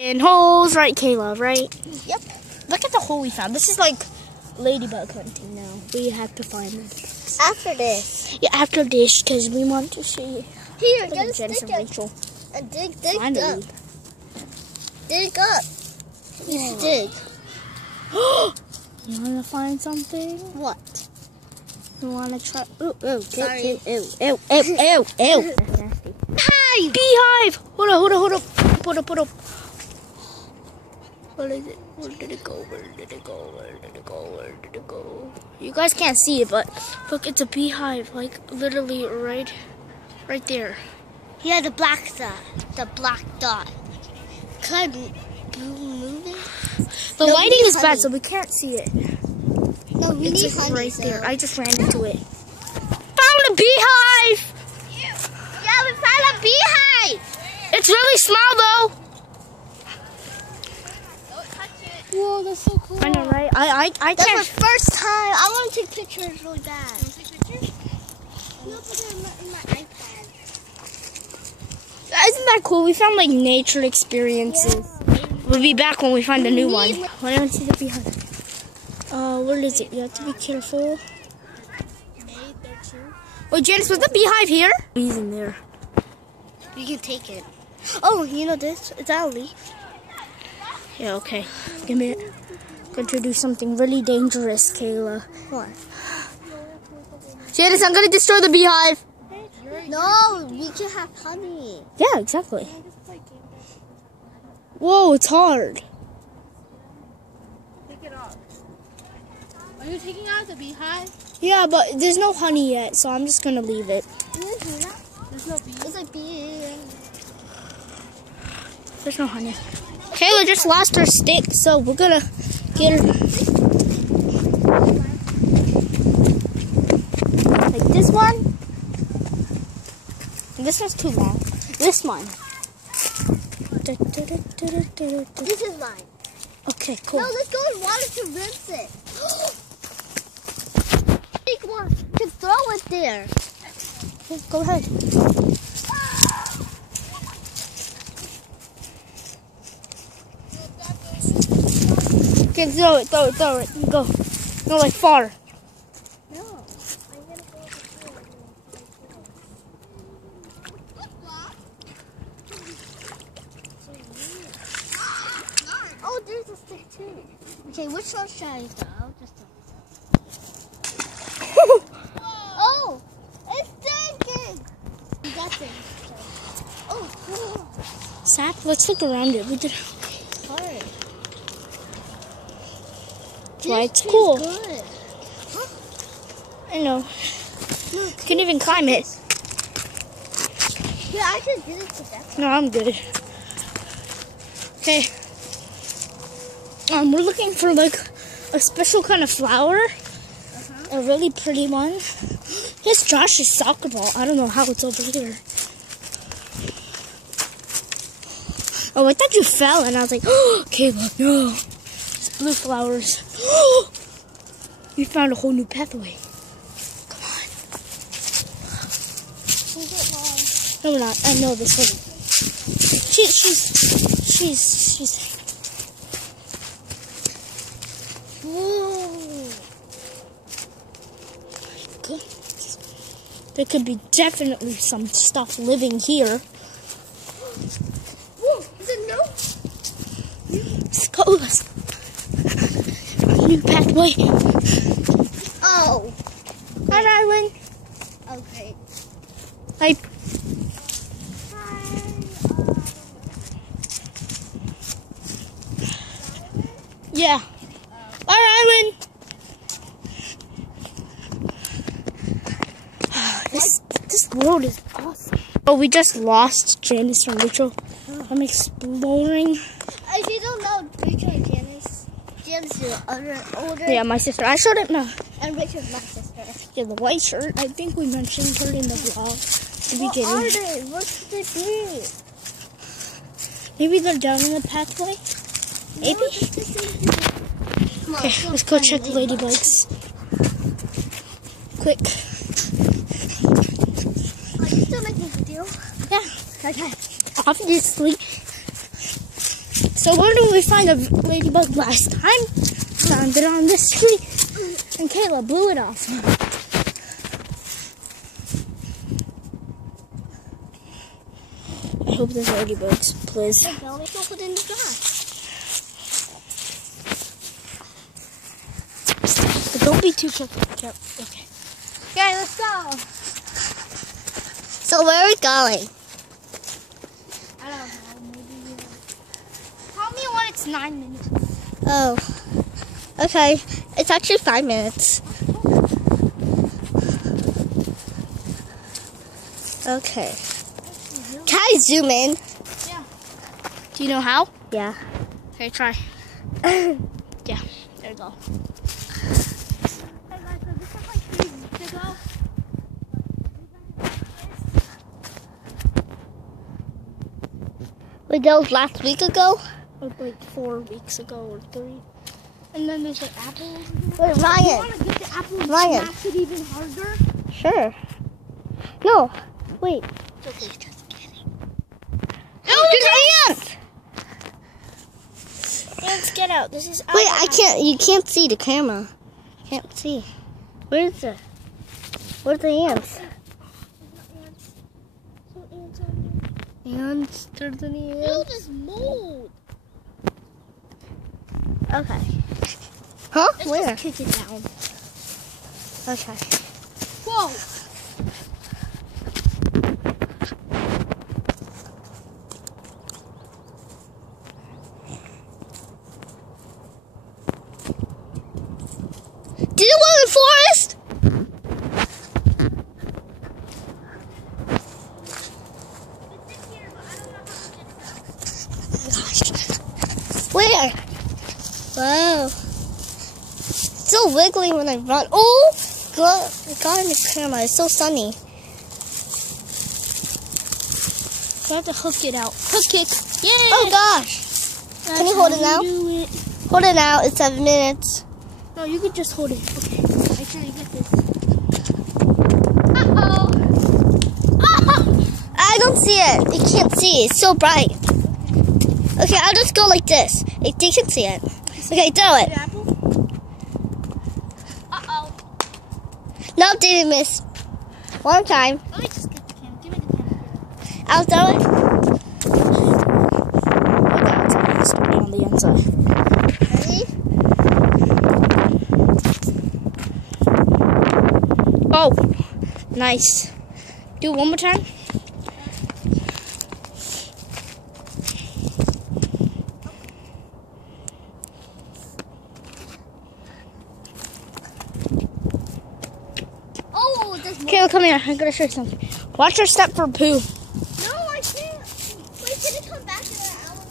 In holes, right, Kayla, right? Yep. Look at the hole we found. This is like ladybug hunting now. We have to find them. After this. Yeah, after this, because we want to see. Here, Look get a at Janice stick and up. Rachel. And dig Finally. up. Dig up. Yeah. Dig. You want to find something? What? You want to try? Ooh, Sorry. ew. That's nasty. Hive! Beehive! Hold up. Put up. What is it? Where did it go? You guys can't see it, but look, it's a beehive. Like, literally right there. Yeah, the black dot. The black dot. Could move it? The No, lighting we need is bad, honey. so we can't see it. No, we It's need just honey. right so. there. I just ran into it. Found a beehive! Yeah, we found a beehive! It's really small, though. Don't touch it. Whoa, that's so cool. I know, right? I That's can't. my first time. I want to take pictures really bad. Want to take pictures? No, put it in my iPad. Isn't that cool? We found like nature experiences. Yeah. We'll be back when we find a new one. Why don't I see the beehive? Where is it? You have to be careful. Wait, Janice, was the beehive here? He's in there. You can take it. Oh, you know this? Is that a leaf? Yeah, okay. Give me it. I'm going to do something really dangerous, Kayla. What? Janice, I'm going to destroy the beehive. No, we can have honey. Yeah, exactly. Whoa, it's hard. Take it off. Are you taking out the beehive? Yeah, but there's no honey yet, so I'm just going to leave it. There's no bee. It's a bee. There's no honey. Kayla just lost her stick, so we're going to get her. Like this one. This one's too long. This one. This is mine. Okay, cool. No, let's go in water to rinse it. Take one to throw it there. Go ahead. Okay, throw it. Go. No, like far. No. I'm gonna go Oh, there's a stick too. Okay, which one should I throw? I'll just throw this. Oh, it's stinking. You got this. Oh, cool. Sap, let's look around it. We did. Hard. Why This it's cool. tastes good. I know. Look. Can even climb it. Yeah, I just did it to death. No, I'm good. Okay. We're looking for like a special kind of flower. A really pretty one. Here's Josh's soccer ball. I don't know how it's over here. Oh, I thought you fell, and I was like, oh, Caleb, no. It's blue flowers. We found a whole new pathway. Come on. No, we're not. I know this one. She's. Whoa. Good. There could be definitely some stuff living here. Whoa, is it no? Let's go. New pathway. Oh. Hi, Rylan. Okay. Hi. Yeah. Bye, Rylan. This road is awesome. Oh, we just lost Janice and Rachel. I'm exploring. If you don't know, Rachel and Janice. Janice is older. Yeah, my sister. I showed it now. And Rachel's my sister. Yeah, the white shirt. I think we mentioned her in the vlog. The What are beginning. they? What should they be? Maybe they're down in the pathway. Maybe. Come on, Okay, let's go check the ladybugs. Quick. Are you still making a video? Yeah. Okay. Obviously. So where did we find a ladybug last time? Found it on this tree, and Kayla blew it off. I hope there's ladybugs, please. Don't put it in the grass. But don't be too careful. Okay. Okay, let's go. So where are we going? I don't know. Maybe. Tell me when it's 9 minutes. Oh. Okay. It's actually 5 minutes. Okay. Can I zoom in? Yeah. Do you know how? Yeah. Okay, try. Yeah, there you go. Hey guys, so this is like 3 weeks ago. Wait, that was last week ago? Or like 4 weeks ago or 3. And then there's an apple. Wait, You Ryan. want to get the apple and Ryan. smash it even harder? Sure. No. Wait. Okay. No, there's ants! Ants, get out. This is Wait, I can't. You can't see the camera. Can't see. Where's the ants? Ants. There's any ants. Ew, there's mold. Okay. Huh? Let's Where? just kick it down. Okay. Whoa. Did it live in forest? Where? Wow. It's so wiggly when I run. Oh! I got in the camera. It's so sunny. You have to hook it out. Hook it. Yay! Oh gosh. Can you hold it now? Do it. Hold it now. It's 7 minutes. No, you could just hold it. Okay. Make sure you get this. Uh-oh. I don't see it. You can't see. It's so bright. Okay, I'll just go like this. They can see it. Okay, throw it. Apple? Uh-oh. No, didn't miss. One more time. Let me just get the camera. Give me the camera. I'll throw it. It's on the inside. Ready? Oh, nice. Do it one more time. Oh, there's mold. Kayla, come here. I'm gonna show you something. Watch your step for poo. No, I can't. Wait, can it come back in an hour?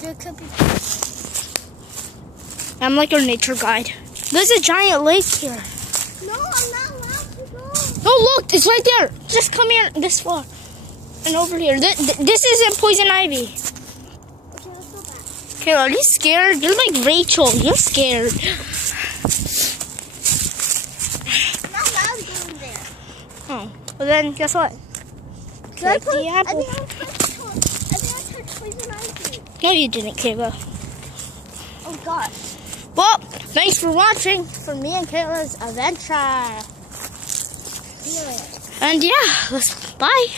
There could be. I'm like your nature guide. There's a giant lake here. No, I'm not allowed to go. Oh, look, it's right there. Just come here this far and over here. This isn't poison ivy. Okay, let's go back. Kayla, are you scared? You're like Rachel. You're scared. I'm not allowed to go in there. Oh, well then, guess what? Did I Take put, the apple. I think I touched poison ivy. No, you didn't, Kayla. Oh, God. Well, thanks for watching for me and Kayla's adventure. And yeah, bye.